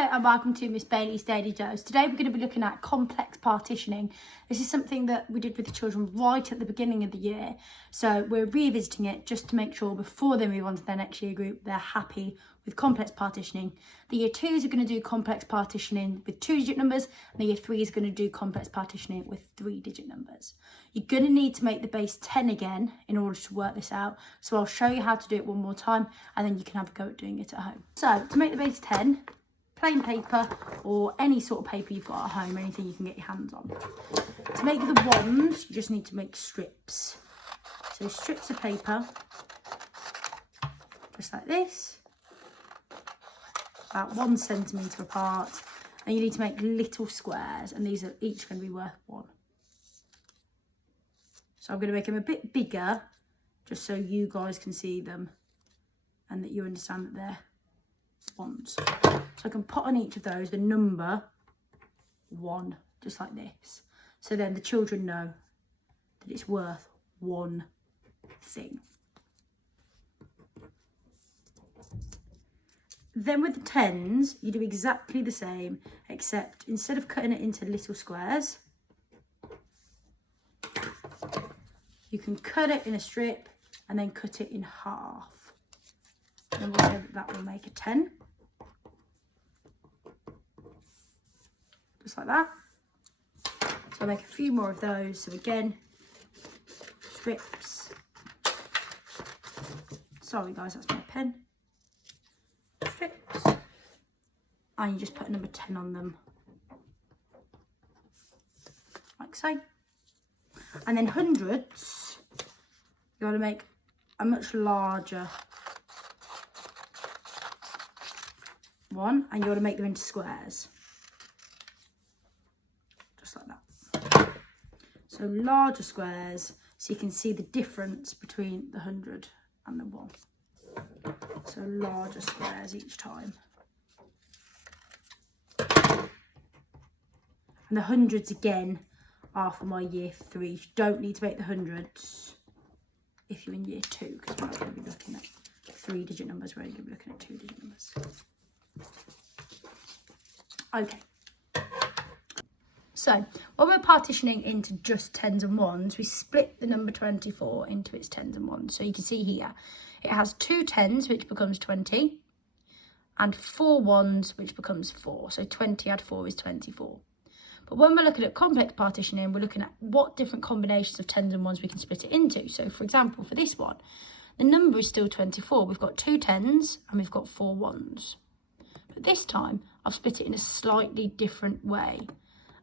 Hello and welcome to Miss Bailey's Daily Dose. Today we're going to be looking at complex partitioning. This is something that we did with the children right at the beginning of the year. So we're revisiting it just to make sure before they move on to their next year group, they're happy with complex partitioning. The year 2s are going to do complex partitioning with 2-digit numbers, and the year 3 is going to do complex partitioning with 3-digit numbers. You're going to need to make the base 10 again in order to work this out. So I'll show you how to do it one more time and then you can have a go at doing it at home. So to make the base 10, plain paper or any sort of paper you've got at home, anything you can get your hands on. To make the ones, you just need to make strips. So strips of paper, just like this, about 1 centimetre apart, and you need to make little squares, and these are each going to be worth 1. So I'm going to make them a bit bigger, just so you guys can see them and that you understand that they're ones. So I can put on each of those the number 1, just like this. So then the children know that it's worth 1 thing. Then with the 10s, you do exactly the same, except instead of cutting it into little squares, you can cut it in a strip and then cut it in half. And we'll know that will make a 10. Just like that. So I'll make a few more of those. So again, strips. Sorry guys, that's my pen. Strips. And you just put a number 10 on them. Like so. And then hundreds, you want to make a much larger one, and you want to make them into squares. Just like that. So larger squares, so you can see the difference between the 100 and the 1. So larger squares each time. And the hundreds again are for my year 3. You don't need to make the hundreds if you're in year 2, because we're not going to be looking at 3-digit numbers, we're only going to be looking at 2-digit numbers. Okay. So when we're partitioning into just 10s and 1s, we split the number 24 into its 10s and 1s. So you can see here, it has 2 10s, which becomes 20, and 4 1s, which becomes 4. So 20 add 4 is 24. But when we're looking at complex partitioning, we're looking at what different combinations of 10s and 1s we can split it into. So for example, for this one, the number is still 24. We've got 2 10s and we've got 4 1s. But this time, I've split it in a slightly different way.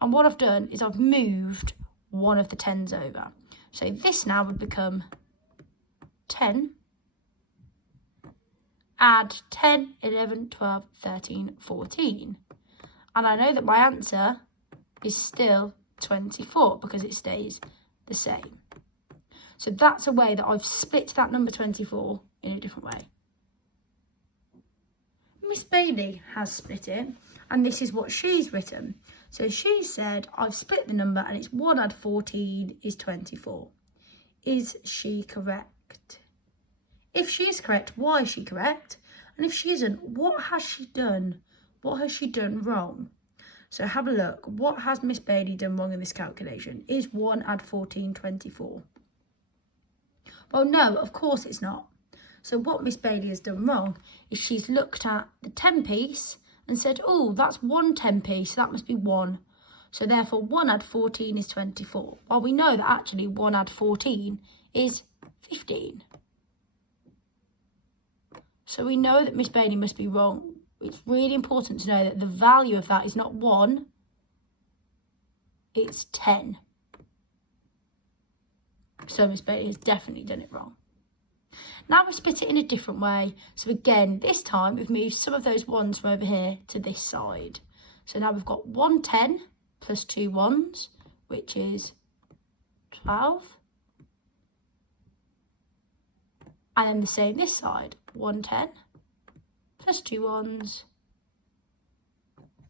And what I've done is I've moved one of the 10s over. So this now would become 10. Add 10, 11, 12, 13, 14. And I know that my answer is still 24 because it stays the same. So that's a way that I've split that number 24 in a different way. Miss Bailey has split it, and this is what she's written. So she said, I've split the number and it's 1 add 14 is 24. Is she correct? If she is correct, why is she correct? And if she isn't, what has she done? What has she done wrong? So have a look. What has Miss Bailey done wrong in this calculation? Is 1 add 14 24? Well, no, of course it's not. So what Miss Bailey has done wrong is she's looked at the 10 piece and said, oh, that's 1 10 piece, so that must be 1. So therefore 1 add 14 is 24. While we know that actually 1 add 14 is 15. So we know that Miss Bailey must be wrong. It's really important to know that the value of that is not 1, it's 10. So Miss Bailey has definitely done it wrong. Now we split it in a different way. So again, this time we've moved some of those 1s from over here to this side. So now we've got 1 10 plus 2 1s, which is 12. And then the same this side, 1 10 plus 2 1s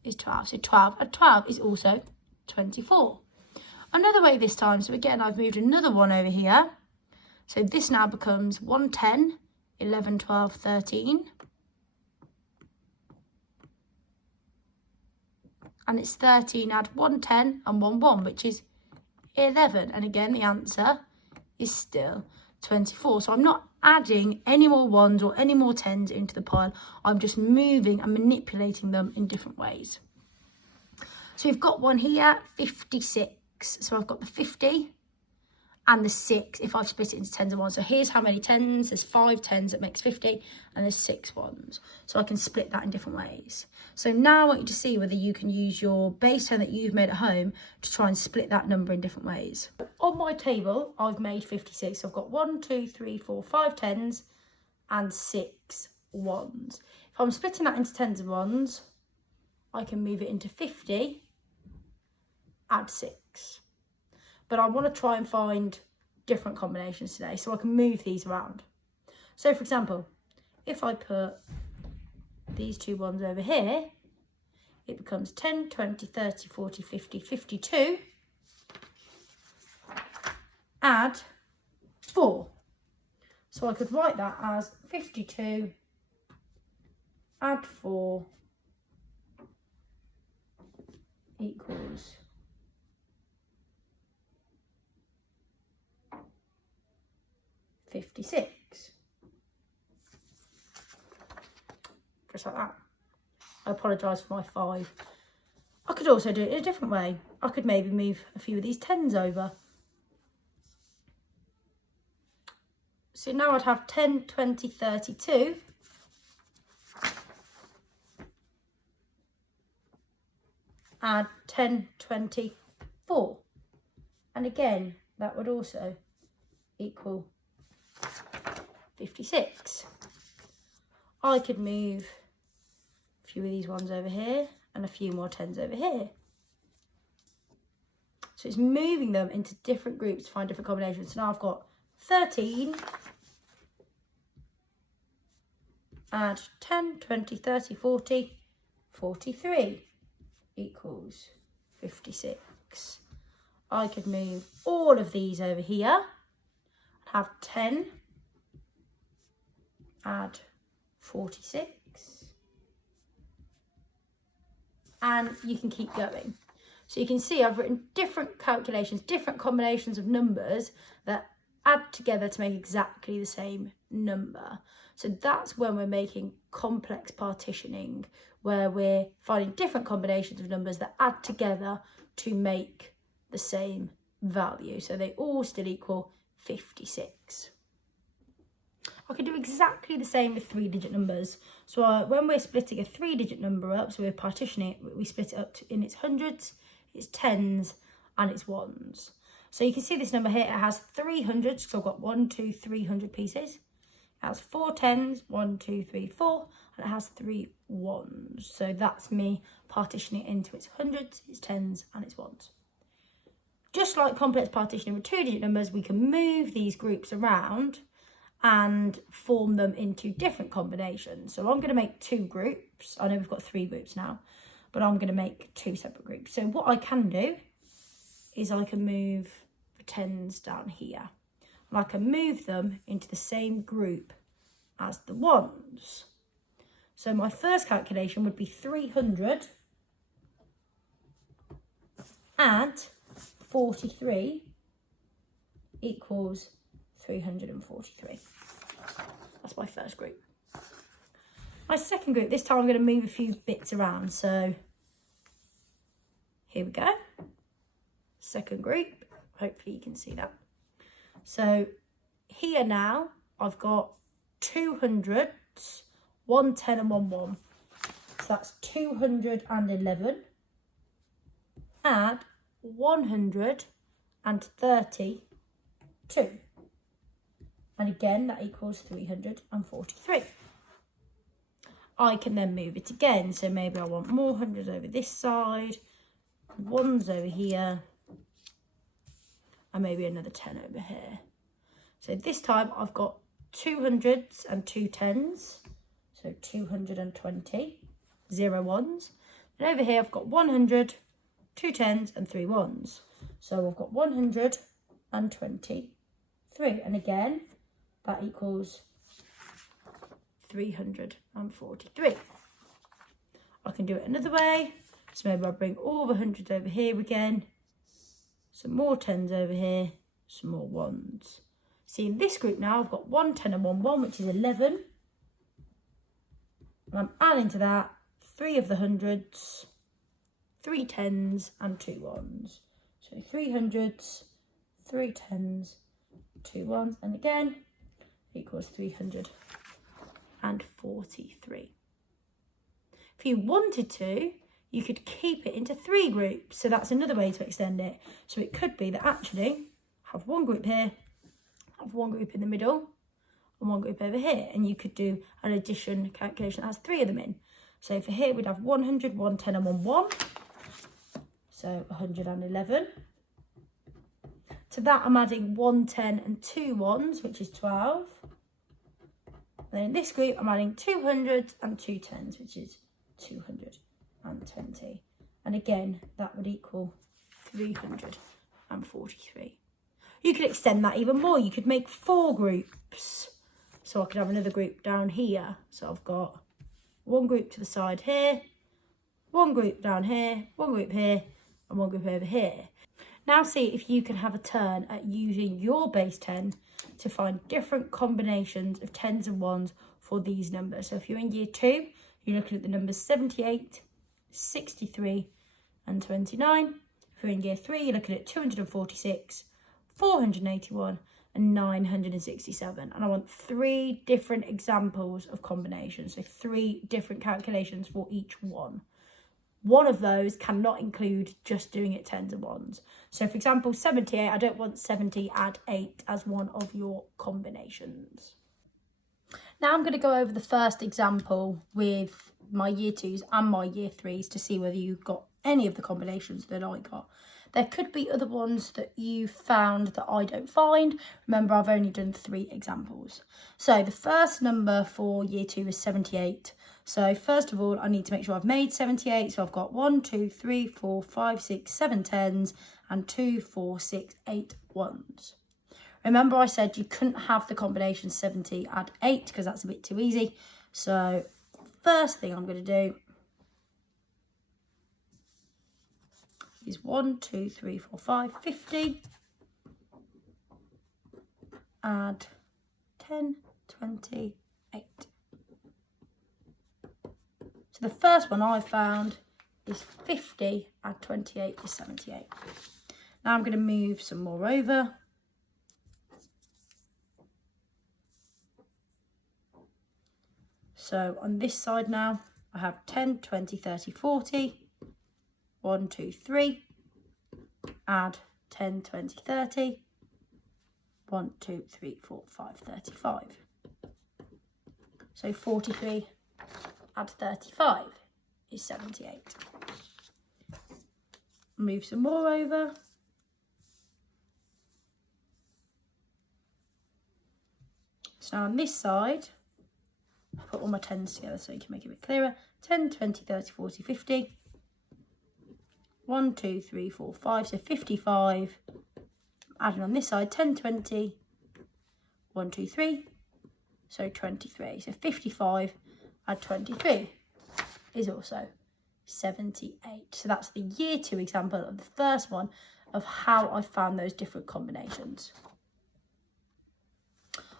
is 12. So 12 and 12 is also 24. Another way this time, so again, I've moved another 1 over here. So this now becomes 1 10, 11, 12, 13. and it's 13, add 1 10 and 1 1, which is 11. And again, the answer is still 24. So I'm not adding any more 1s or any more 10s into the pile. I'm just moving and manipulating them in different ways. So we've got one here, 56. So I've got the 50 and the 6 if I've split it into 10s and 1s. So here's how many 10s. There's 5 10s that makes 50 and there's 6 1s. So I can split that in different ways. So now I want you to see whether you can use your base 10 that you've made at home to try and split that number in different ways. On my table, I've made 56. So I've got 1, 2, 3, 4, 5 10s and 6 1s. If I'm splitting that into 10s and 1s, I can move it into 50, add 6. But I want to try and find different combinations today, so I can move these around. So for example, if I put these two ones over here, it becomes 10, 20, 30, 40, 50, 52. Add 4. So I could write that as 52, add 4 equals 56. Just like that. I apologise for my 5. I could also do it in a different way. I could maybe move a few of these 10s over. So now I'd have 10, 20, 32. Add 10, 20, 4. And again, that would also equal 56. I could move a few of these ones over here and a few more 10s over here. So it's moving them into different groups to find different combinations. So now I've got 13, add 10, 20, 30, 40, 43 equals 56. I could move all of these over here, have 10, add 46, and you can keep going. So you can see I've written different calculations, different combinations of numbers that add together to make exactly the same number. So that's when we're making complex partitioning, where we're finding different combinations of numbers that add together to make the same value. So they all still equal 56. I can do exactly the same with 3-digit numbers. So when we're splitting a 3-digit number up, so we're partitioning it, we split it up in its hundreds, its tens, and its ones. So you can see this number here, it has 3 hundreds, so I've got 1, 2, 300 pieces. It has 4 tens, 1, 2, 3, 4, and it has 3 ones. So that's me partitioning it into its hundreds, its tens, and its ones. Just like complex partitioning with 2-digit numbers, we can move these groups around and form them into different combinations. So I'm going to make 2 groups. I know we've got 3 groups now, but I'm going to make 2 separate groups. So what I can do is I can move the 10s down here. And I can move them into the same group as the 1s. So my first calculation would be 300 add 43 equals 343. That's my first group. My second group, this time I'm going to move a few bits around. So here we go. Second group. Hopefully you can see that. So here now I've got 200s, 1 10 and 1 1. So that's 211. Add 132. And again, that equals 343. I can then move it again. So maybe I want more hundreds over this side, 1s over here, and maybe another 10 over here. So this time I've got 200s and 2 10s. So 220, 0 1s. And over here I've got 100, 2 10s and 3 1s. So I've got 123. And again, that equals 343. I can do it another way. So maybe I'll bring all the hundreds over here again. Some more 10s over here, some more 1s. See, in this group now, I've got 1 10 and 1 1, which is 11. And I'm adding to that 3 of the hundreds, 3 10s and 2 1s. So 3 hundreds, 3 10s, 2 1s, and again, equals 343. If you wanted to, you could keep it into 3 groups. So that's another way to extend it. So it could be that actually have one group here, have one group in the middle, and one group over here. And you could do an addition calculation that has 3 of them in. So for here, we'd have 100, 110 and 1 1. So 111. To that, I'm adding 1 10 and 2 1s, which is 12. And then in this group, I'm adding 200 and 2 10s, which is 220. And again, that would equal 343. You could extend that even more. You could make 4 groups. So I could have another group down here. So I've got one group to the side here, one group down here, one group here, and one group over here. Now see if you can have a turn at using your base 10 to find different combinations of 10s and 1s for these numbers. So if you're in year 2, you're looking at the numbers 78, 63 and 29. If you're in year 3, you're looking at 246, 481 and 967. And I want 3 different examples of combinations. So 3 different calculations for each one. One of those cannot include just doing it 10s and 1s. So for example, 78, I don't want 70 add 8 as one of your combinations. Now I'm going to go over the first example with my year 2s and my year 3s to see whether you've got any of the combinations that I got. There could be other ones that you found that I don't find. Remember, I've only done 3 examples. So the first number for year 2 is 78. So first of all, I need to make sure I've made 78. So I've got 1, 2, 3, 4, 5, 6, 7 10s and 2, 4, 6, 8 1s. Remember I said you couldn't have the combination 70 add 8 because that's a bit too easy. So first thing I'm going to do is 1, 2, 3, 4, 5, 50. Add 10, 20, 8. So the first one I found is 50, add 28 is 78. Now I'm going to move some more over. So on this side now, I have 10, 20, 30, 40. 1, 2, 3. Add 10, 20, 30. 1, 2, 3, 4, 5, 35. So 43 add 35 is 78. Move some more over. So now on this side, I'll put all my 10s together so you can make it a bit clearer. 10, 20, 30, 40, 50. 1, 2, 3, 4, 5. So 55. Adding on this side, 10, 20. 1, 2, 3. So 23. So 55 add 23 is also 78. So that's the year 2 example of the first one of how I found those different combinations.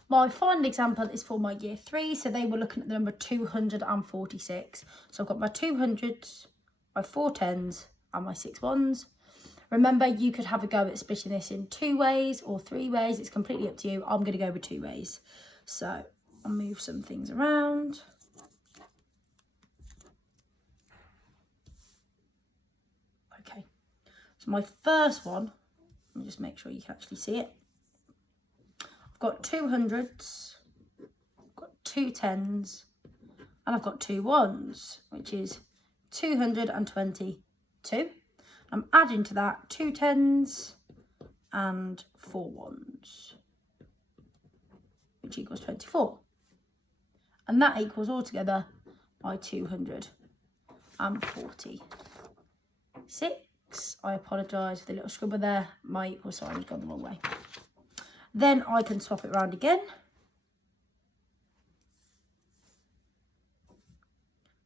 My final example is for my year 3. So they were looking at the number 246. So I've got my 200s, my 4 10s and my 6 1s. Remember, you could have a go at splitting this in 2 ways or 3 ways. It's completely up to you. I'm going to go with 2 ways. So I'll move some things around. Okay, so my first one, let me just make sure you can actually see it. I've got 200s, I've got 2 10s, and I've got 2 1s, which is 222. I'm adding to that 2 10s and 4 1s, which equals 24. And that equals altogether my 246. I apologise for the little scribble there. My equal sign has gone the wrong way. Then I can swap it around again.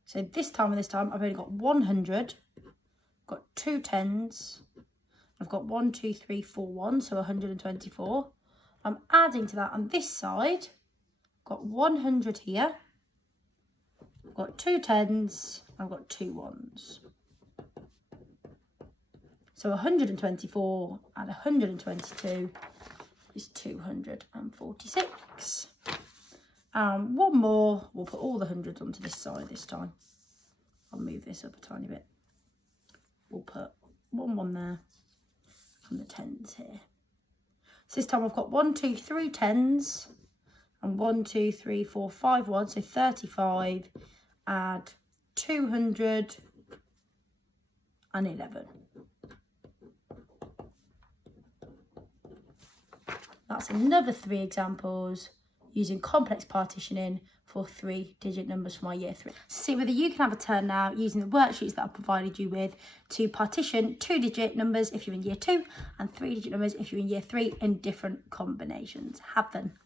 So this time and this time, I've only got 100 got 2 10s. I've got 1, 2, 3, 4 1s, so 124. I'm adding to that on this side. I've got 100 here. I've got 2 10s. I've got 2 1s. So 124 and 122 is 246. One more, we'll put all the hundreds onto this side this time. I'll move this up a tiny bit. We'll put 1 there and the 10s here. So this time I've got 1, 2, 3 10s and 1, 2, 3, 4, 5 1s, so 35, add 211. That's another 3 examples using complex partitioning for 3-digit numbers for my year 3. See whether you can have a turn now using the worksheets that I've provided you with to partition 2-digit numbers if you're in year 2 and 3-digit numbers if you're in year 3 in different combinations. Have fun.